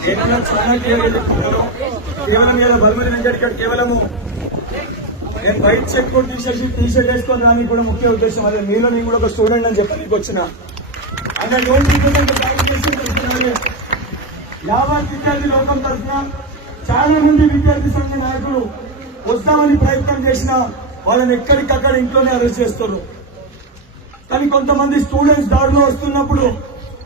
చాలా కేవలం ఇలా బలమని వెంకట్ కేవలము నేను బయట చెక్ కూడా తీసేసి టీషర్ట్ వేసుకొని రాని కూడా ముఖ్య ఉద్దేశం అదే మీలో నేను కూడా ఒక స్టూడెంట్ అని చెప్పడానికి వచ్చిన అలా యావత్ విద్యార్థి లోకం తరఫున చాలా మంది విద్యార్థి సంఘ నాయకులు వస్తామని ప్రయత్నం చేసినా వాళ్ళని ఎక్కడికక్కడ ఇంట్లోనే అరెస్ట్ చేస్తారు. కానీ కొంతమంది స్టూడెంట్స్ దారిలో వస్తున్నప్పుడు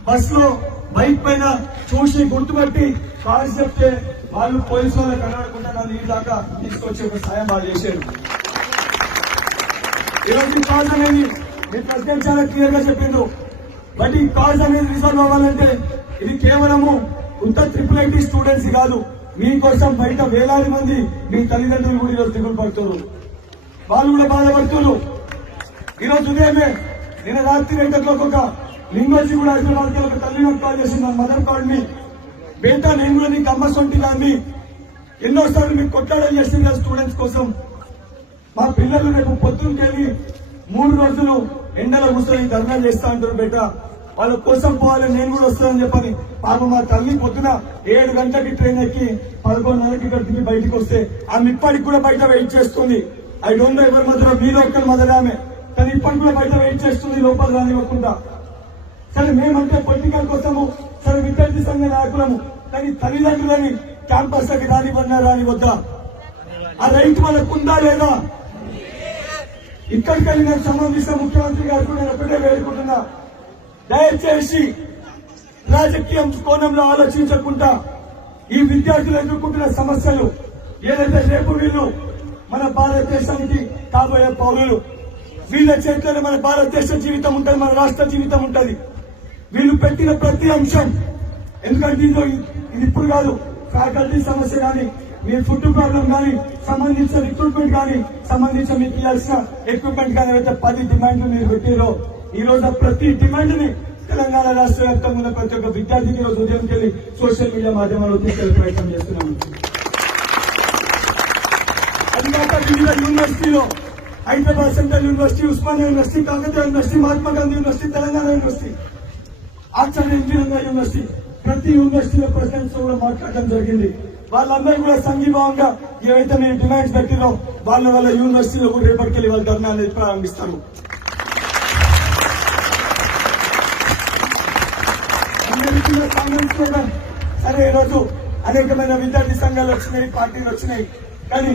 బస్సులో బైక్ పైన చూసి గుర్తుపట్టి కారు చెప్తే వాళ్ళు పోలీసు వాళ్ళకి కనబడకుండా నన్ను ఈ దాకా తీసుకొచ్చి ఒక సాయం వాళ్ళు చేశారు. ఈరోజు కాజ్ అనేది మీ ప్రెసిడెంట్ చాలా క్లియర్ గా చెప్పిండు. బట్ ఈ కాజ్ అనేది రిజాల్వ్ అవ్వాలంటే ఇది కేవలము ఉత్త IIIT స్టూడెంట్స్ కాదు, మీకోసం బయట వేలాది మంది మీ తల్లిదండ్రులు కూడా ఈరోజు దిగులు పడుతున్నారు, వాళ్ళు కూడా బాధపడుతున్నారు. ఈరోజు ఉదయమే నిన్న రాత్రి 2 గంటలకు ఒక లింగోజీ కూడా హైదరాబాద్ ఒక తల్లి నాకు కాల్ చేసింది. మదర్ కాల్ మీ బేటా నేను కూడా నీకు అమ్మ సొంటి కానీ ఎన్నోసార్లు మీకు కొట్లాడలు చేసింది కదా స్టూడెంట్స్ కోసం. మా పిల్లలు రేపు పొద్దుకెళ్ళి 3 రోజులు ఎండలో కూర్చొని ధర్నా చేస్తా అంటారు బేటా, వాళ్ళ కోసం పోవాలి నేను కూడా వస్తానని చెప్పని పాప మా తల్లి పొద్దున 7 గంటలకి ట్రైన్ ఎక్కి 11:30కి ఇక్కడ దిగి బయటకు వస్తే ఆమె ఇప్పటికి కూడా బయట వెయిట్ చేస్తుంది. ఐ డోంట్ నో ఎవరి మధ్యలో మీలో ఒక్కరి మధ్య ఆమె, కానీ ఇప్పటికి కూడా బయట వెయిట్ చేస్తుంది లోపల రానివ్వకుండా. సరే మేమంటే పొలిటికల్ కోసము, సరే విద్యార్థి సంఘ నాయకులము, కానీ తల్లిదండ్రులని క్యాంపస్ లకి రానివద్దా? ఆ రైట్ మనకు ఉందా లేదా? ఇక్కడికెళ్ళి నేను సంబంధించిన ముఖ్యమంత్రి గారు కూడా నేను ఒకటే వేడుకుంటున్నా, దయచేసి రాజకీయం కోణంలో ఆలోచించకుండా ఈ విద్యార్థులు ఎదుర్కొంటున్న సమస్యలు ఏదైతే రేపు వీళ్ళు మన భారతదేశానికి కాబోయే పౌరులు, వీళ్ళ చేతిలోనే మన భారతదేశ జీవితం ఉంటుంది, మన రాష్ట్ర జీవితం ఉంటుంది. వీళ్ళు పెట్టిన ప్రతి అంశం, ఎందుకంటే ఇది ఇప్పుడు కాదు, ఫ్యాకల్టీ సమస్య కానీ, మీ ఫుడ్ ప్రాబ్లం కానీ, సంబంధించిన రిక్రూట్మెంట్ కానీ, సంబంధించిన మీకు ఇవ్వాల్సిన ఎక్విప్మెంట్ కానీ ఏవైతే 10 డిమాండ్లు మీరు పెట్టారో, ఈ రోజు ప్రతి డిమాండ్ ని తెలంగాణ రాష్ట్ర వ్యాప్తంగా ఉన్న ప్రతి ఒక్క విద్యార్థికి రోజు ఉదయం కెళ్ళి సోషల్ మీడియా మాధ్యమాల్లో తీసుకెళ్లే ప్రయత్నం చేస్తున్నాము. అందుకాక వివిధ యూనివర్సిటీలో Hyderabad central university, Osmania university, Kakatiya university, Mahatma Gandhi university, Telangana university, Acharya engineering university, ప్రతి యూనివర్సిటీలో ప్రెసిడెంట్స్ కూడా మాట్లాడడం జరిగింది. వాళ్ళందరూ కూడా సంఘీభావంగా ఏవైతే మీరు డిమాండ్స్ పెట్టిరో వాళ్ళ యూనివర్సిటీలో కూడా రేపటికెళ్ళి వాళ్ళు ధర్నా అనేది ప్రారంభిస్తారు. సరే ఈరోజు అనేకమైన విద్యార్థి సంఘాలు వచ్చినాయి, పార్టీలు వచ్చినాయి, కానీ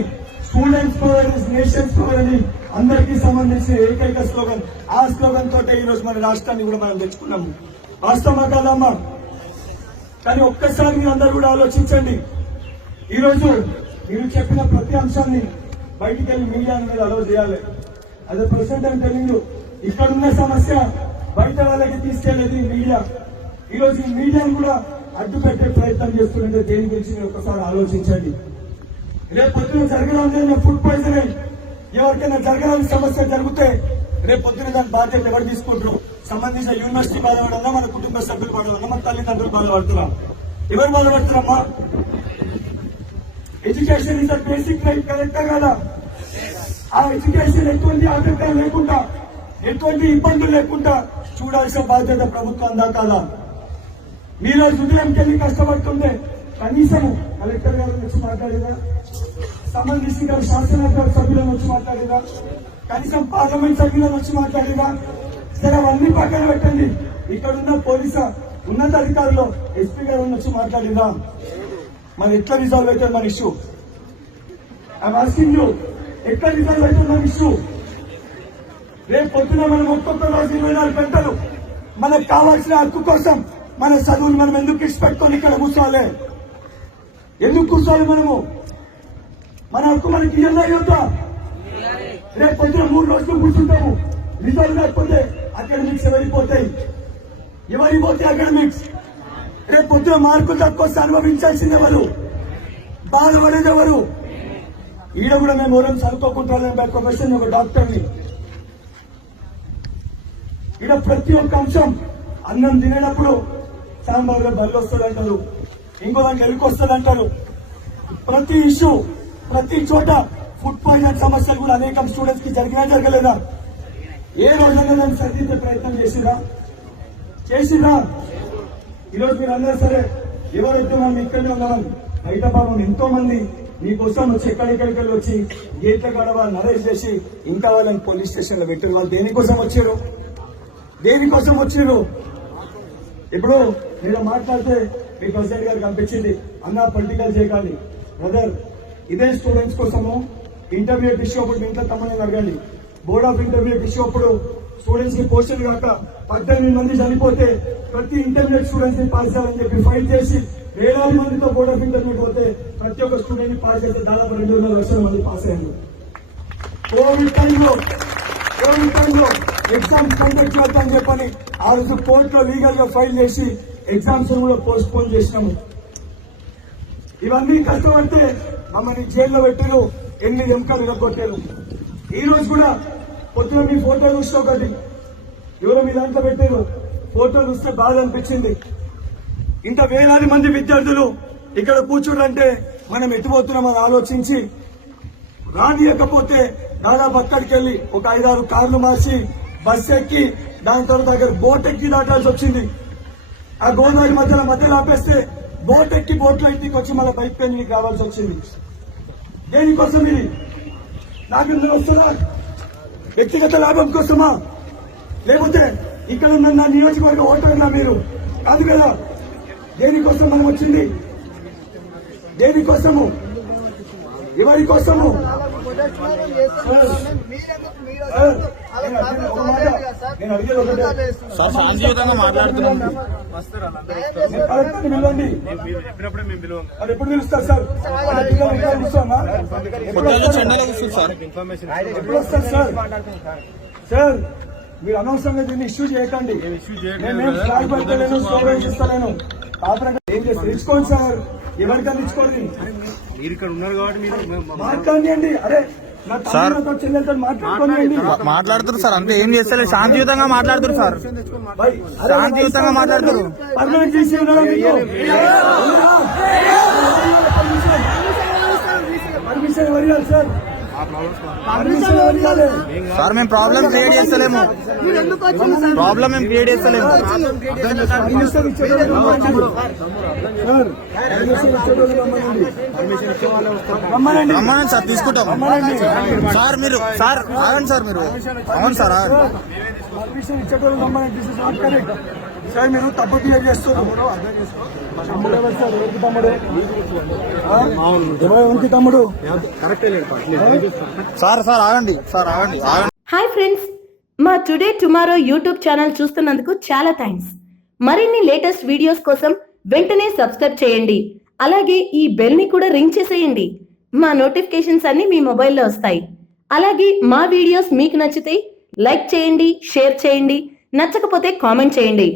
students power is nations power అని అందరికీ సంబంధించిన ఏకైక స్లోగన్, ఆ స్లోగన్ తోటే ఈ రోజు మన రాష్ట్రాన్ని కూడా మనం తెచ్చుకున్నాము. వాస్తవమా కాదమ్మా? కానీ ఒక్కసారి మీరు అందరూ కూడా ఆలోచించండి. ఈ రోజు మీరు చెప్పిన ప్రతి అంశాన్ని బయటికి వెళ్ళి మీడియా మీద అలౌ చేయాలి. అదే ప్రెసిడెంట్ అని తెలియదు, ఇక్కడున్న సమస్య బయట వాళ్ళకి తీసుకెళ్లేది మీడియా. ఈ రోజు ఈ మీడియాను కూడా అడ్డు పెట్టే ప్రయత్నం చేస్తుంటే దేని గురించి మీరు ఒకసారి ఆలోచించండి. రేపు పొద్దున జరగడం ఫుడ్ పాయిజన్ అయి ఎవరికైనా జరగడానికి సమస్య జరిగితే రేపు పొద్దున దాని బాధ్యత ఎవరు తీసుకుంటారు? సంబంధించిన యూనివర్సిటీ బాధపడాలా, మన కుటుంబ సభ్యులు బాధపడాలా, మన తల్లిదండ్రులు బాధపడుతున్నాం? ఎవరు బాధపడుతున్నామా? Education is a basic right, కరెక్టా కదా? ఆ ఎడ్యుకేషన్ ఎటువంటి ఆటంకం లేకుండా, ఎటువంటి ఇబ్బందులు లేకుండా చూడాల్సిన బాధ్యత ప్రభుత్వం దా కాదా? మీరు ఉదయంకెళ్ళి కష్టపడుతుంటే కనీసము కలెక్టర్ గారు వచ్చి మాట్లాడినా, సంబంధించిన శాసన సభ్యులను వచ్చి మాట్లాడినా, కనీసం పార్లమెంట్ సభ్యులను వచ్చి మాట్లాడినా, సరే అవన్నీ పక్కన పెట్టండి. ఇక్కడున్న పోలీసు ఉన్నతాధికారులు ఎస్పీ గారు వచ్చి మాట్లాడినా మరి ఎట్లా రిజాల్వ్ అవుతుంది మన ఇష్యూ? ఐఎమ్ ఆస్కింగ్ యూ, ఎట్లా రిజాల్వ్ అవుతుంది మన ఇష్యూ? రేపు పొద్దున మనం ఒక్కొక్క రోజు 24 గంటలు మనకు కావాల్సిన హక్కు కోసం మన చదువులు మనం ఎందుకు ఇష్టపెట్టుకొని ఇక్కడ కూర్చోవాలి? ఎందుకు కూర్చోవాలి? మనము మన హక్కు మనకి ఇయ్యొద్దా? రేపు పొద్దున 3 రోజులు కూర్చుంటాము, రిజల్ట్ లేకపోతే అకాడమిక్స్ ఎవరిపోతాయి? ఎవరిపోతే అకాడమిక్స్? రేపు పొద్దున మార్కులు తక్కువ వస్తే అనుభవించాల్సింది ఎవరు? బాధపడేది ఎవరు? ఈడ కూడా మేము ఎవరైనా చదువుకోకుంటాం. బై ప్రొఫెషన్ ఒక డాక్టర్ని. ఈడ ప్రతి ఒక్క అంశం, అన్నం తినేటప్పుడు సాంబార్లో బల్లి వస్తుందంటారు, ఇంకో దానికి ఎరుకు వస్తుందంటారు. ప్రతి ఇష్యూ, ప్రతి చోట ఫుడ్ పాయిజన్ సమస్యలు కూడా అనేక స్టూడెంట్స్ కి జరిగినా జరగలేదా? ఏ రోజైనా దాన్ని సరిదిద్దే ప్రయత్నం చేసిరా? ఈరోజు మీరు అందరూ సరే ఎవరైతే మనం ఇక్కడే ఉన్నాం బయట పాపం ఎంతో మంది మీకోసం వచ్చి ఎక్కడెక్కడికి వచ్చి గేట్ల కాడ వాళ్ళని అరెస్ట్ చేసి ఇంకా వాళ్ళని పోలీస్ స్టేషన్ లో పెట్టారు. వాళ్ళు దేనికోసం వచ్చారు? ఇప్పుడు మీరు మాట్లాడితే మీ ప్రెసిడెంట్ గారికి అనిపించింది అన్న పొలిటికల్ చేయకండి బ్రదర్. ఇదే స్టూడెంట్స్ కోసము ఇంటర్మీడియట్ ఇష్యూ అప్పుడు మీ ఇంట్లో తమ్మని అడగండి. బోర్డ్ ఆఫ్ ఇంటర్మీడియట్ ఇష్యూ అప్పుడు స్టూడెంట్స్ కి పోస్టులు కాక 18 మంది చనిపోతే ప్రతి ఇంటర్మీడియట్ స్టూడెంట్స్ ని పాస్ చేయాలని చెప్పి ఫైట్ చేసి వేలాది మందితో బోర్డ్ ఆఫ్ ఇంటర్మీడియట్ పోతే ప్రతి ఒక్క స్టూడెంట్ ని పాస్ చేస్తే దాదాపు 2.5 లక్షల మంది పాస్ అయ్యారు. కోవిడ్ టైంలో ఎగ్జామ్స్ కండక్ట్ చేద్దామని చెప్పని ఆ రోజు కోర్టులో లీగల్ గా ఫైల్ చేసి ఎగ్జామ్స్ కూడా పోస్ట్ పోన్ చేసినాము. ఇవన్నీ కష్టపడితే మమ్మల్ని జైల్లో పెట్టారు, ఎన్ని ఎముకలు ఇరగొట్టారు. ఈ రోజు కూడా పొద్దున మీ ఫోటో చూస్తే ఒకటి ఎవరో మీ దాంట్లో పెట్టారు, ఫోటో చూస్తే బాధ అనిపించింది. ఇంత వేలాది మంది విద్యార్థులు ఇక్కడ కూర్చోడంటే మనం ఎత్తిపోతున్నామని ఆలోచించి రానియకపోతే దాదాపు అక్కడికి వెళ్లి ఒక 5-6 కార్లు మార్చి బస్సు ఎక్కి దాని తర్వాత దగ్గర బోట్ ఎక్కి దాటాల్సి వచ్చింది. ఆ గోదావరి మధ్యలో ఆపేస్తే బోట్ ఎక్కి బోట్లో ఇంటికి వచ్చి మళ్ళీ బైక్ పైన మీకు రావాల్సి వచ్చింది. దేనికోసం ఇది? నాకు వస్తుందా? వ్యక్తిగత లాభం కోసమా? లేకపోతే ఇక్కడ ఉన్న నా నియోజకవర్గ ఓటర్లా మీరు? కాదు కదా. దేనికోసం మనం వచ్చింది? దేనికోసము? ఎవరి కోసము? నేను అడిగేది ఒకటే, పిలవండి. అది ఎప్పుడు పిలుస్తారు సార్? ఎప్పుడు వస్తారు సార్? సార్ మీరు అనవసరంగా దీన్ని ఇష్యూ చేయకండి. నేను ఫ్లాగ్ పెట్టలేను, స్లోగన్స్ ఇస్తలేను. ఏం చేస్తారు? ఇచ్చుకోండి సార్, ఎవరికన్నా ఇచ్చుకోండి. మీరు ఇక్కడ ఉన్నారు కాబట్టి మీరు మాట్లాడండి. అరే సార్ మాట్లాడుతున్నారు సార్, అంతే ఏం చేస్తారు, శాంతియుతంగా మాట్లాడుతున్నారు సార్, శాంతియుతంగా మాట్లాడుతున్నారు. పర్మనెంట్ చేసి పర్మిషన్ ఎవరు సార్? సార్ మేము ప్రాబ్లం క్రియేట్ చేస్తలేము, ప్రాబ్లం మేము క్రియేట్ చేస్తలేము. రమ్మనండి సార్, తీసుకుంటాం సార్. మీరు సార్ ఆగండి సార్, మీరు అవును సార్ పర్మిషన్ ఇచ్చేటోళ్ళు రమ్మనండి. This is not correct sir. మీరు తప్పు క్లియర్ చేస్తున్నారు. తమ్ముడు ఎవరు సార్? ఎవరికి తమ్ముడు? ఎవరికి తమ్ముడు? సార్ సార్ ఆగండి సార్, ఆగండి. హాయ్ ఫ్రెండ్స్, మా టుడే టుమారో యూట్యూబ్ ఛానల్ చూస్తున్నందుకు చాలా థ్యాంక్స్. మరిన్ని లేటెస్ట్ వీడియోస్ కోసం వెంటనే సబ్స్క్రైబ్ చేయండి. అలాగే ఈ బెల్ ని కూడా రింగ్ చేసేయండి. మా నోటిఫికేషన్స్ అన్ని మీ మొబైల్లో వస్తాయి. అలాగే మా వీడియోస్ మీకు నచ్చితే లైక్ చేయండి, షేర్ చేయండి, నచ్చకపోతే కామెంట్ చేయండి.